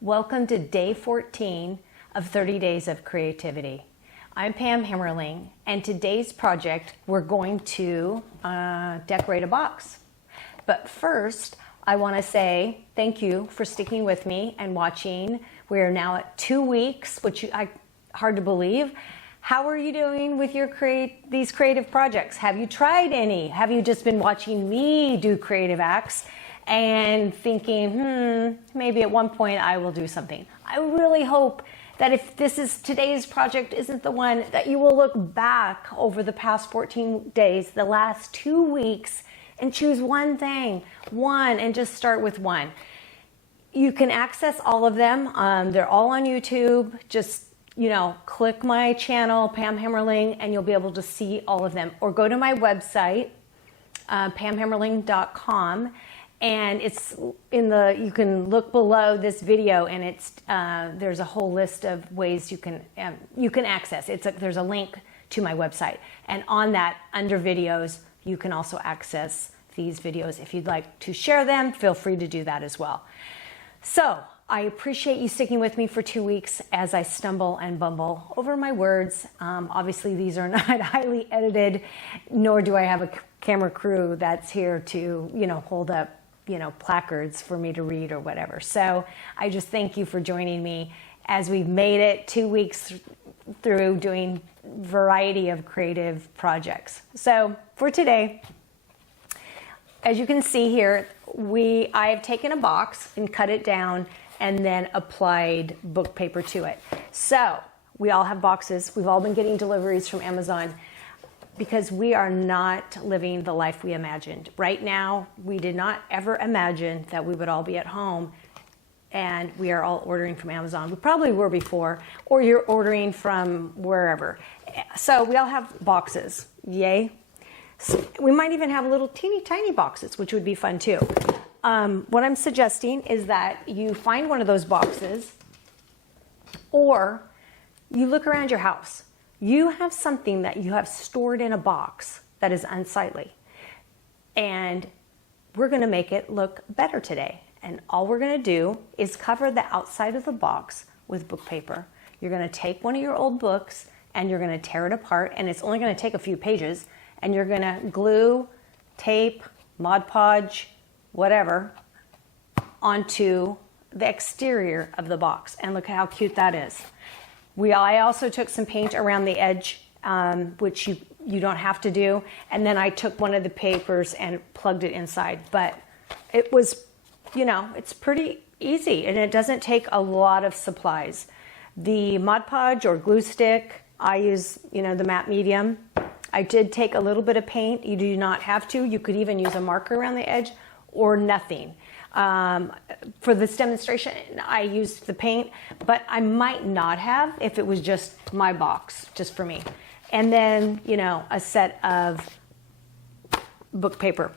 Welcome to day 14 of 30 Days of Creativity. I'm Pam Hammerling, and today's project we're going to decorate a box. But first, I want to say thank you for sticking with me and watching. We are now at 2 weeks, which hard to believe. How are you doing with your these creative projects? Have you tried any? Have you just been watching me do creative acts and thinking, maybe at one point I will do something? I really hope that if today's project isn't the one, that you will look back over the past 14 days, the last 2 weeks, and choose one thing, and just start with one. You can access all of them. They're all on YouTube. Just click my channel, Pam Hammerling, and you'll be able to see all of them. Or go to my website, pamhammerling.com, and it's you can look below this video, and there's a whole list of ways you can access. There's a link to my website, and on that, under videos, you can also access these videos. If you'd like to share them, feel free to do that as well. So I appreciate you sticking with me for 2 weeks as I stumble and bumble over my words. Obviously, these are not highly edited, nor do I have a camera crew that's here to, hold up, placards for me to read or whatever. So I just thank you for joining me as we've made it 2 weeks through doing a variety of creative projects. So for today, as you can see here, I have taken a box and cut it down and then applied book paper to it. So we all have boxes. We've all been getting deliveries from Amazon because we are not living the life we imagined. Right now, we did not ever imagine that we would all be at home and we are all ordering from Amazon. We probably were before, or you're ordering from wherever. So we all have boxes, yay. So we might even have little teeny tiny boxes, which would be fun too. What I'm suggesting is that you find one of those boxes, or you look around your house. You have something that you have stored in a box that is unsightly, and we're going to make it look better today. And all we're going to do is cover the outside of the box with book paper. You're going to take one of your old books and you're going to tear it apart, and it's only going to take a few pages, and you're going to glue, tape, Mod Podge, whatever, onto the exterior of the box. And look how cute that is. I also took some paint around the edge, which you don't have to do. And then I took one of the papers and plugged it inside. But it was, it's pretty easy, and it doesn't take a lot of supplies. The Mod Podge or glue stick, I use, the matte medium. I did take a little bit of paint. You do not have to. You could even use a marker around the edge or nothing. For this demonstration, I used the paint, but I might not have if it was just my box, just for me. And then, a set of book paper.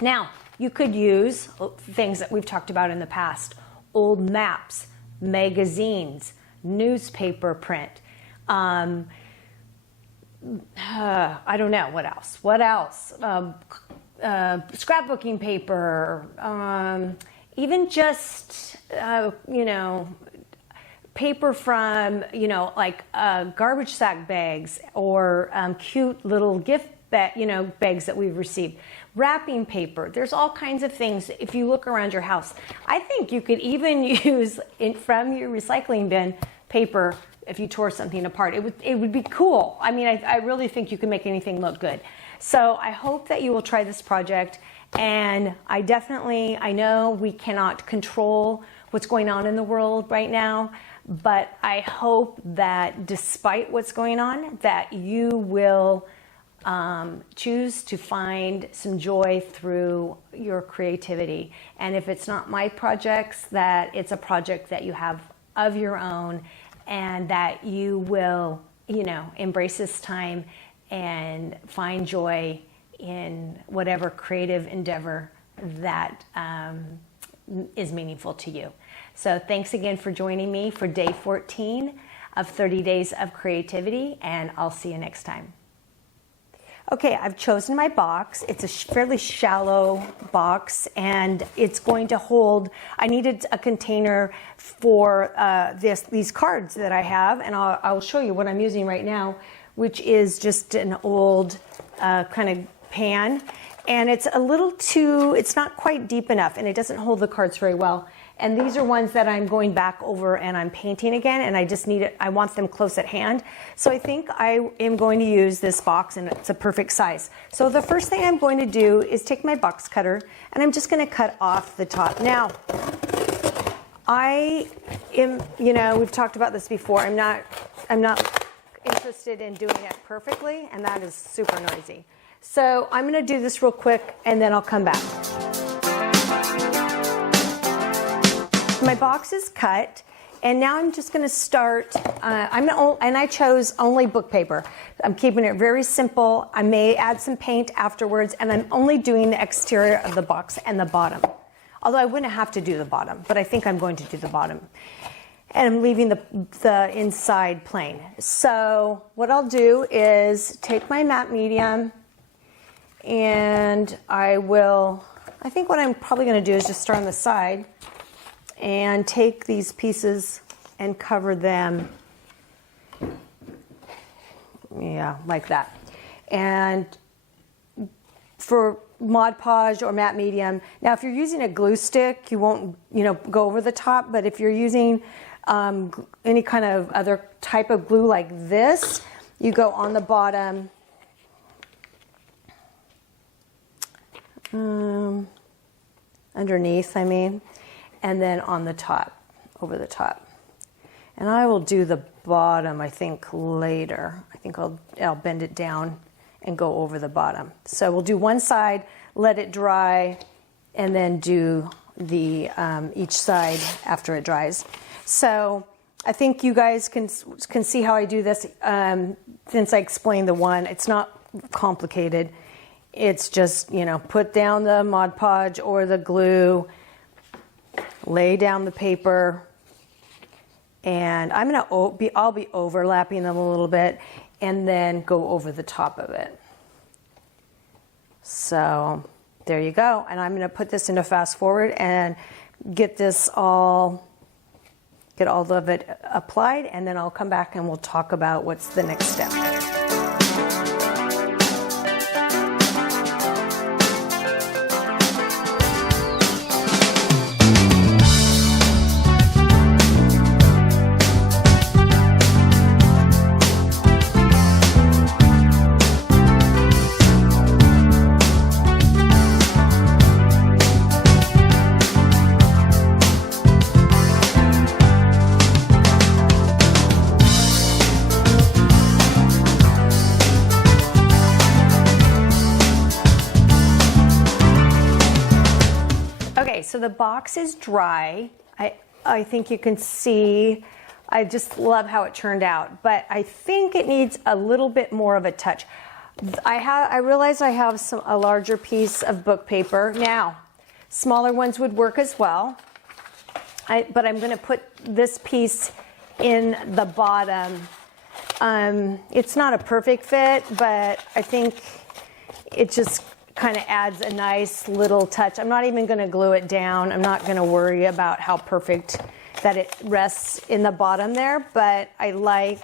Now, you could use things that we've talked about in the past: old maps, magazines, newspaper print. I don't know, what else? Scrapbooking paper, even just, paper from, garbage sack bags, or cute little gift bags that we've received. Wrapping paper. There's all kinds of things if you look around your house. I think you could even use from your recycling bin paper if you tore something apart. It would be cool. I mean, I really think you can make anything look good. So I hope that you will try this project, and I know we cannot control what's going on in the world right now, but I hope that despite what's going on, that you will choose to find some joy through your creativity. And if it's not my projects, that it's a project that you have of your own, and that you will, embrace this time and find joy in whatever creative endeavor that is meaningful to you. So thanks again for joining me for day 14 of 30 Days of Creativity, and I'll see you next time. Okay, I've chosen my box. It's a fairly shallow box, and it's going to hold, I needed a container for these cards that I have, and I'll show you what I'm using right now, which is just an old kind of pan. And it's a little too, it's not quite deep enough, and it doesn't hold the cards very well. And these are ones that I'm going back over and I'm painting again, and I just need it, I want them close at hand. So I think I am going to use this box, and it's a perfect size. So the first thing I'm going to do is take my box cutter, and I'm just going to cut off the top. Now, I am, you know, we've talked about this before, I'm not interested in doing it perfectly, and that is super noisy. So I'm going to do this real quick, and then I'll come back. My box is cut, and now I'm just going to start. And I chose only book paper. I'm keeping it very simple. I may add some paint afterwards, and I'm only doing the exterior of the box and the bottom. Although I wouldn't have to do the bottom, but I think I'm going to do the bottom. And I'm leaving the inside plain. So what I'll do is take my matte medium, and I think what I'm probably going to do is just start on the side and take these pieces and cover them, yeah, like that. And for Mod Podge or matte medium, now if you're using a glue stick, you won't, you know, go over the top, but if you're using any kind of other type of glue like this, you go on the bottom, underneath, I mean, and then on the top, over the top. And I will do the bottom, I think, later. I think I'll bend it down and go over the bottom. So we'll do one side, let it dry, and then do the each side after it dries. So I think you guys can see how I do this. Since I explained the one, it's not complicated. It's just, you know, put down the Mod Podge or the glue, lay down the paper, and I'll be overlapping them a little bit, and then go over the top of it. So there you go. And I'm going to put this into fast forward and get all of it applied, and then I'll come back and we'll talk about what's the next step. So the box is dry. I think you can see, I just love how it turned out, but I think it needs a little bit more of a touch. I realize I have a larger piece of book paper. Now, smaller ones would work as well, but I'm going to put this piece in the bottom. It's not a perfect fit, but I think it just kind of adds a nice little touch. I'm not even going to glue it down. I'm not going to worry about how perfect that it rests in the bottom there, but I like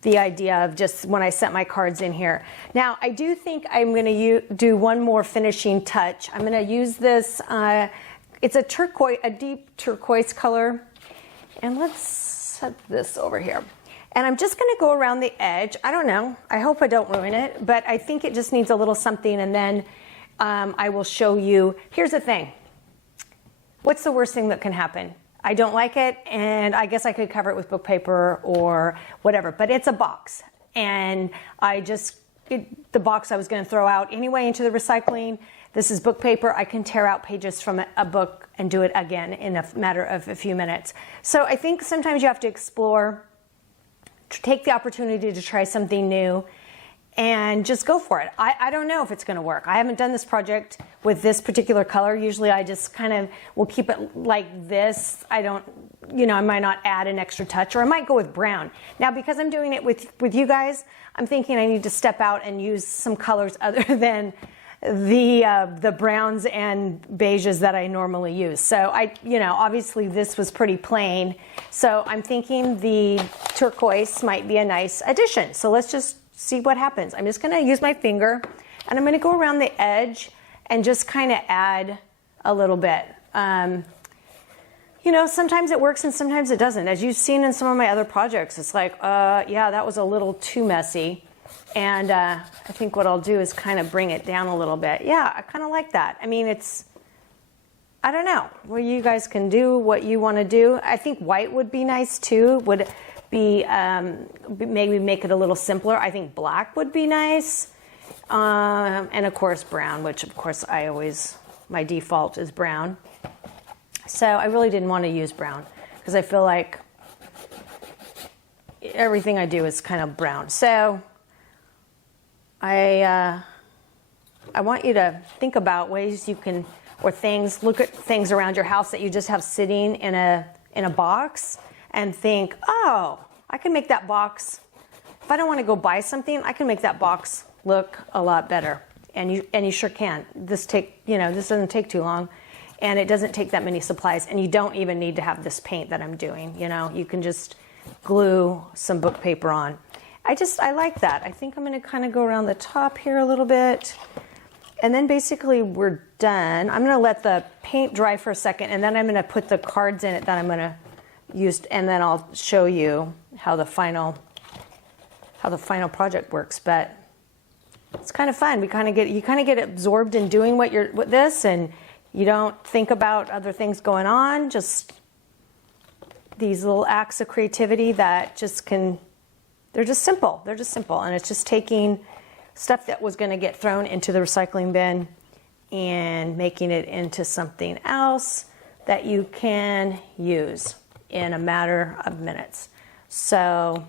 the idea of just when I set my cards in here. Now, I do think I'm going to do one more finishing touch. I'm going to use this, it's a deep turquoise color, and let's set this over here. And I'm just going to go around the edge. I don't know. I hope I don't ruin it, but I think it just needs a little something, and then I will show you. Here's the thing. What's the worst thing that can happen? I don't like it, and I guess I could cover it with book paper or whatever, but it's a box. And the box I was going to throw out anyway into the recycling. This is book paper. I can tear out pages from a book and do it again in a matter of a few minutes. So I think sometimes you have to explore, take the opportunity to try something new, and just go for it. I don't know if it's going to work. I haven't done this project with this particular color. Usually I just kind of will keep it like this. I don't you know, I might not add an extra touch, or I might go with brown. Now, because I'm doing it with you guys, I'm thinking I need to step out and use some colors other than the browns and beiges that I normally use. So you know, obviously this was pretty plain. So I'm thinking the turquoise might be a nice addition. So let's just see what happens. I'm just gonna use my finger and I'm gonna go around the edge and just kind of add a little bit. You know, sometimes it works and sometimes it doesn't. As you've seen in some of my other projects, it's like, yeah, that was a little too messy. And I think what I'll do is kind of bring it down a little bit. Yeah, I kind of like that. I mean, I don't know. Well, you guys can do what you want to do. I think white would be nice too. Would be, maybe make it a little simpler. I think black would be nice. And of course brown, which of course my default is brown. So I really didn't want to use brown because I feel like everything I do is kind of brown. So I want you to think about ways you can, or things, look at things around your house that you just have sitting in a box and think, oh, I can make that box, if I don't want to go buy something, I can make that box look a lot better. And you sure can. This doesn't take too long. And it doesn't take that many supplies, and you don't even need to have this paint that I'm doing. You know, you can just glue some book paper on. I like that. I think I'm going to kind of go around the top here a little bit, and then basically we're done. I'm going to let the paint dry for a second, and then I'm going to put the cards in it that I'm going to use, and then I'll show you how the final project works. But it's kind of fun. You kind of get absorbed in doing with this, and you don't think about other things going on, just these little acts of creativity that they're just simple. They're just simple. And it's just taking stuff that was going to get thrown into the recycling bin and making it into something else that you can use in a matter of minutes. So,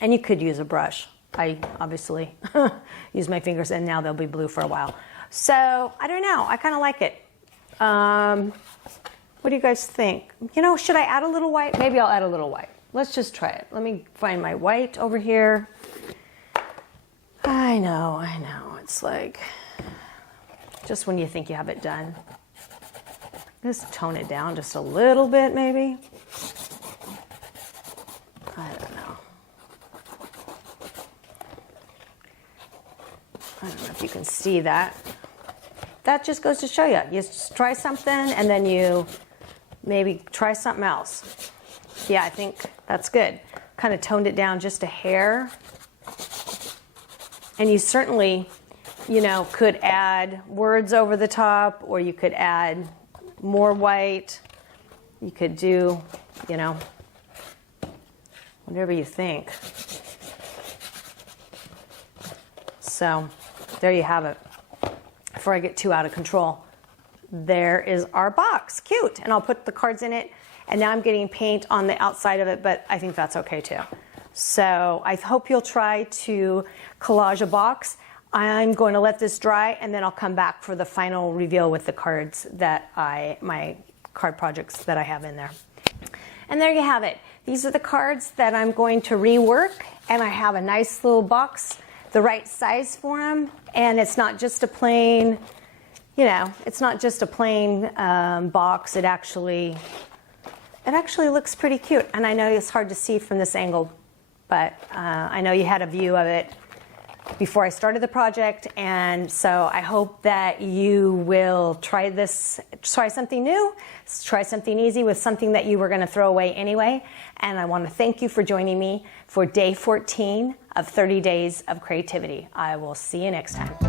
and you could use a brush. I obviously use my fingers, and now they'll be blue for a while. So, I don't know. I kind of like it. What do you guys think? You know, should I add a little white? Maybe I'll add a little white. Let's just try it. Let me find my white over here. I know. It's like, just when you think you have it done. Just tone it down just a little bit, maybe. I don't know. I don't know if you can see that. That just goes to show you. You just try something and then you maybe try something else. Yeah, I think that's good. Kind of toned it down just a hair. And you certainly, you know, could add words over the top, or you could add more white. You could do, you know, whatever you think. So there you have it. Before I get too out of control, there is our box. Cute. And I'll put the cards in it. And now I'm getting paint on the outside of it, but I think that's okay too. So I hope you'll try to collage a box. I'm going to let this dry, and then I'll come back for the final reveal with the cards that my card projects that I have in there. And there you have it. These are the cards that I'm going to rework, and I have a nice little box, the right size for them, and it's not just a plain, you know, it's not just a plain box. It actually looks pretty cute, and I know it's hard to see from this angle, but I know you had a view of it before I started the project, and so I hope that you will try something new, try something easy with something that you were going to throw away anyway. And I want to thank you for joining me for day 14 of 30 Days of Creativity. I will see you next time.